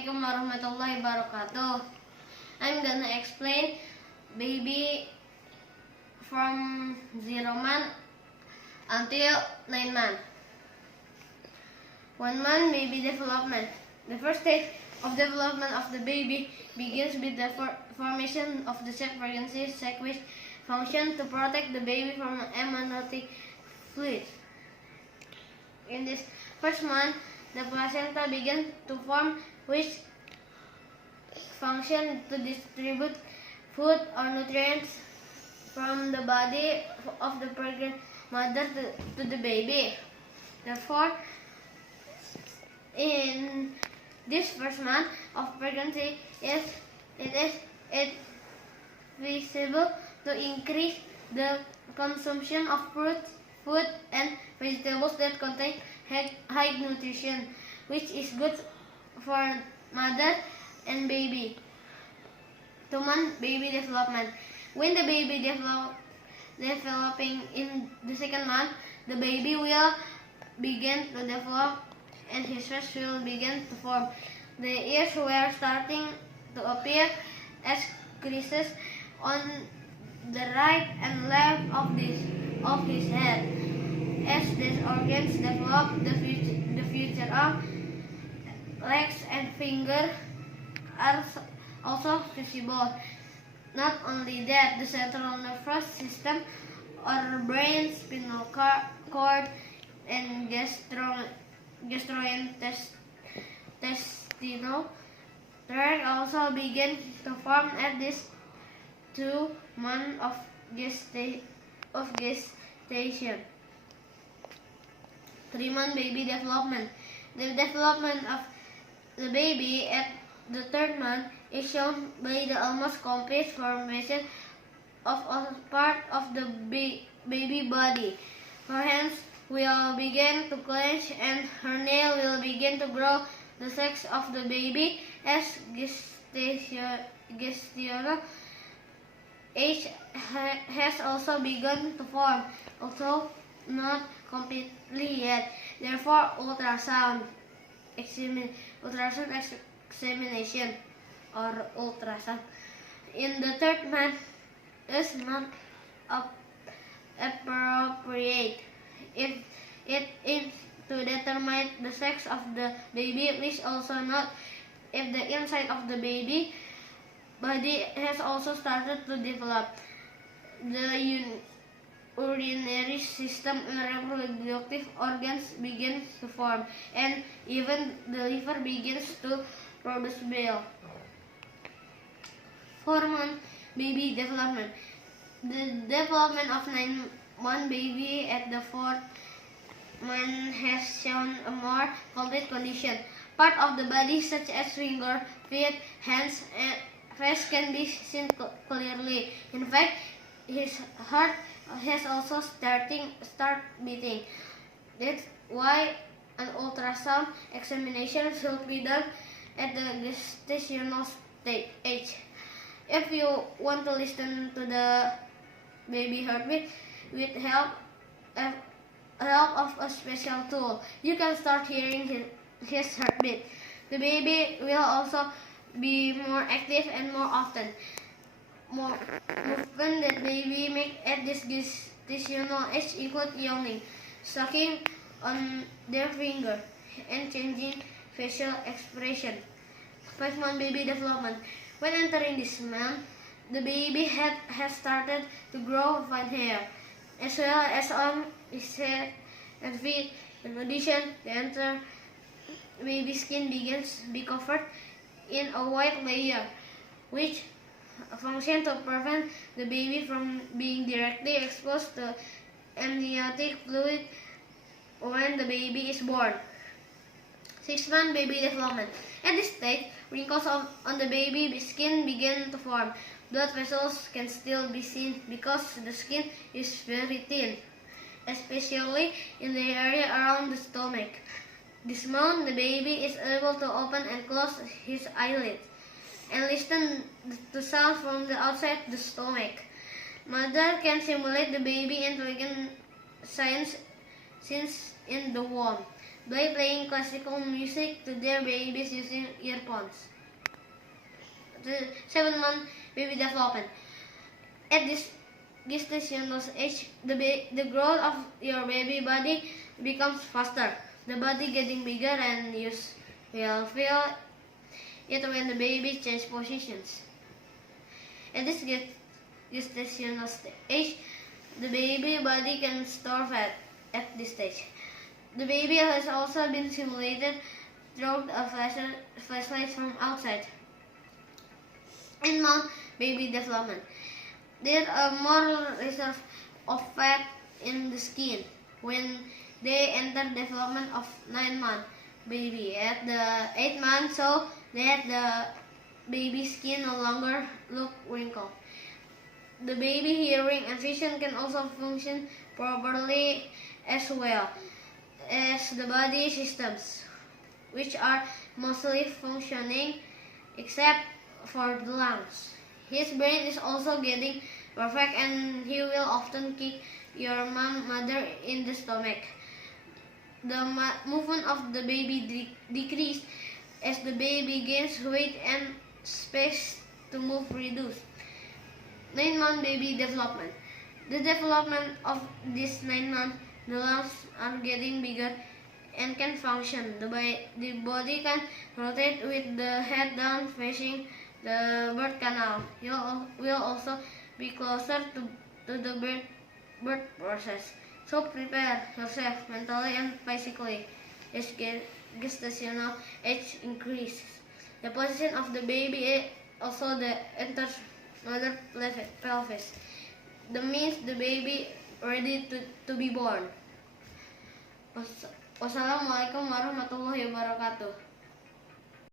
Assalamualaikum warahmatullahi wabarakatuh. I'm gonna explain baby from 0 month until 9 months. 1 month baby development. The first stage of development of the baby begins with the formation of the sac pregnancy sac, which function to protect the baby from amniotic fluid. In this first month, the placenta begins to form, which function to distribute food or nutrients from the body of the pregnant mother to the baby. Therefore, in this first month of pregnancy, it is advisable to increase the consumption of fruit, food, and vegetables that contain high nutrition, which is good for mother and baby. 2 month baby development. When the baby developing in the second month, the baby will begin to develop and his face will begin to form. The ears were starting to appear as creases on the right and left of his head. As these organs develop, the future arm, legs, and fingers are also visible. Not only that, the central nervous system or brain, spinal cord, and gastrointestinal tract also begin to form at this 2 months of gestation. 3 month baby development. The development of the baby at the 3rd month is shown by the almost complete formation of all part of the baby body. Her hands will begin to clench and her nail will begin to grow. The sex of the baby as gestational age has also begun to form, although not completely yet. Therefore, ultrasound examination or ultrasound in the 3rd month is not appropriate. If it aims to determine the sex of the baby, please also note if the inside of the baby body has also started to develop. The urinary system and reproductive organs begin to form, and even the liver begins to produce bile. 4 month baby development. The development of 9-month baby at the 4th month has shown a more complete condition. Part of the body, such as finger, feet, hands, and face, can be seen clearly. In fact, his heart has also start beating. That's why an ultrasound examination should be done at the gestational age. If you want to listen to the baby heartbeat with help of a special tool, you can start hearing his heartbeat. The baby will also be more active and more often. Movement that baby make at this gestational age include yawning, sucking on their finger, and changing facial expression. 5-month baby development. When entering this month, the baby head has started to grow fine hair, as well as on his head and feet. In addition, the entire baby skin begins to be covered in a white layer, which function to prevent the baby from being directly exposed to amniotic fluid when the baby is born. 6-month baby development. At this stage, wrinkles on the baby skin begin to form. Blood vessels can still be seen because the skin is very thin, especially in the area around the stomach. This month, the baby is able to open and close his eyelids and listen to sounds from the outside the stomach. Mother can simulate the baby intelligent signs since in the womb. by playing classical music to their babies using earphones. The 7-month baby development. At this gestational age, the growth of your baby body becomes faster. The body getting bigger, and you will feel it when the baby changes positions. At this gestational age, the baby body can store fat at this stage. The baby has also been simulated through a flashlight from outside. 9-month baby development. There are more reserve of fat in the skin when they enter development of 9-month baby. At the 8th month, so that the baby skin no longer look wrinkled. The baby hearing and vision can also function properly as well as the body systems, which are mostly functioning except for the lungs. His brain is also getting perfect, and he will often kick your mother in the stomach. The movement of the baby decreases as the baby gains weight and space to move reduces. 9-month baby development. The development of this 9 months, the lungs are getting bigger and can function. The body can rotate with the head down facing the birth canal. You will also be closer to the birth process. So prepare yourself mentally and physically as gestational age increases. The position of the baby also enters mother pelvis. That means the baby ready to be born. Wassalamualaikum warahmatullahi wabarakatuh.